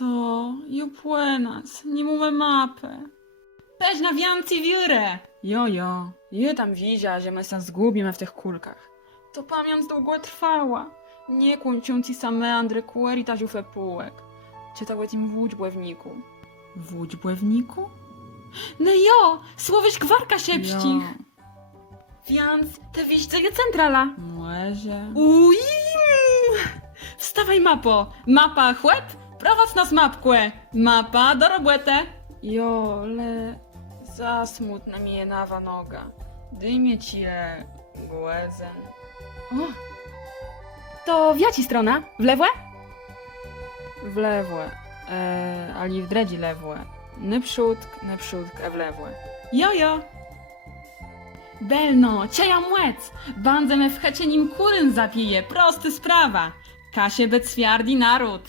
Co? Jupuenas, nie mamy mapę. Weź na wianci wiórę. Jojo, je tam widzia, że my się zgubimy w tych kulkach. To pamięć długo trwała. Nie kłączą ci same Andry Kuerita żufę półek. Czytał tym w Łódźbłewniku. W Łódźbłewniku? No jo, słowyś gwarka siepścich. Więc te wiście centrala. Młezie. Ujim! Wstawaj mapo. Mapa chłep, prowadź nas mapkłe. Mapa do robłete. Jo, le... Za smutna mi je nawa noga. Dymie ci je głezen. O! To wiaci strona? W lewo? W lewo. Ali w dredzi lewo. Neprzódk, w lewo. Jojo! Belno, cieja młec! Bandzę me w hecie nim kuryn zapije, prosty sprawa. Kasie becwiardi naród.